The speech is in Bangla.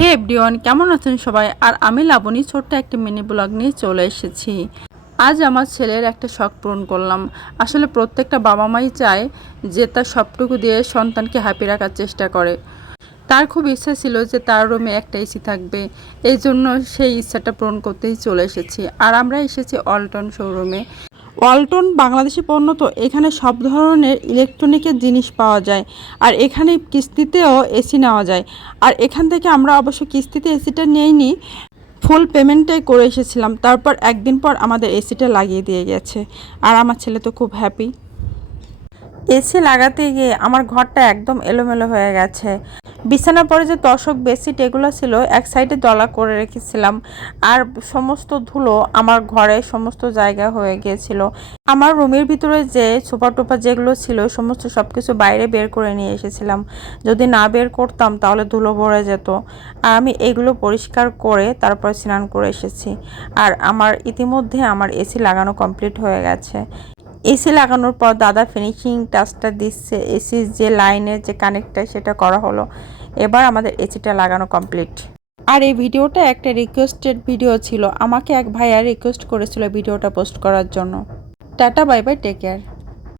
হে এভরিওয়ান, কেমন আছেন সবাই? আর আমি লাবণী ছোট্ট একটা মিনি ব্লগ নিয়ে চলে এসেছি। আজ আমার ছেলের একটা শখ পূরণ করলাম। আসলে প্রত্যেকটা বাবা মাই চায় যে তার সবটুকু দিয়ে সন্তানকে হ্যাপি রাখার চেষ্টা করে। তার খুব ইচ্ছা ছিল যে তার রুমে একটা এসি থাকবে, এই জন্য সেই ইচ্ছাটা পূরণ করতেই চলে এসেছি। আর আমরা এসেছি ওয়ালটন শোরুমে। ওয়ালটন বাংলাদেশি পণ্য, তো এখানে সব ধরনের ইলেকট্রনিকের জিনিস পাওয়া যায়। আর এখানে কিস্তিতেও এসি নেওয়া যায়। আর এখান থেকে আমরা অবশ্য কিস্তিতে এসিটা নিইনি, ফুল পেমেন্টটাই করে এসেছিলাম। তারপর একদিন পর আমাদের এসিটা লাগিয়ে দিয়ে গেছে। আর আমার ছেলে তো খুব হ্যাপি। এসি লাগাতে গিয়ে আমার ঘরটা একদম এলোমেলো হয়ে গেছে। বিছানার পরে যে তোশক বেডশিট এগুলো ছিল এক সাইডে দলা করে রেখেছিলাম, আর সমস্ত ধুলো আমার ঘরে সমস্ত জায়গা হয়ে গিয়েছিল। আমার রুমের ভিতরে যে সোফা টোফা যেগুলো ছিল সমস্ত সব কিছু বাইরে বের করে নিয়ে এসেছিলাম। যদি না বের করতাম তাহলে ধুলো ভরে যেত। আর আমি এগুলো পরিষ্কার করে তারপর স্নান করে এসেছি। আর ইতিমধ্যে আমার এসি লাগানো কমপ্লিট হয়ে গেছে। এসি লাগানোর পর দাদা ফিনিশিং টাচটা দিচ্ছে। এসির যে লাইনের যে কানেক্টটা সেটা করা হলো। এবার আমাদের এসিটা লাগানো কমপ্লিট। আর এই ভিডিওটা একটা রিকোয়েস্টেড ভিডিও ছিল। আমাকে এক ভাইয়া রিকোয়েস্ট করেছিল ভিডিওটা পোস্ট করার জন্য। Tata, bye bye, take care.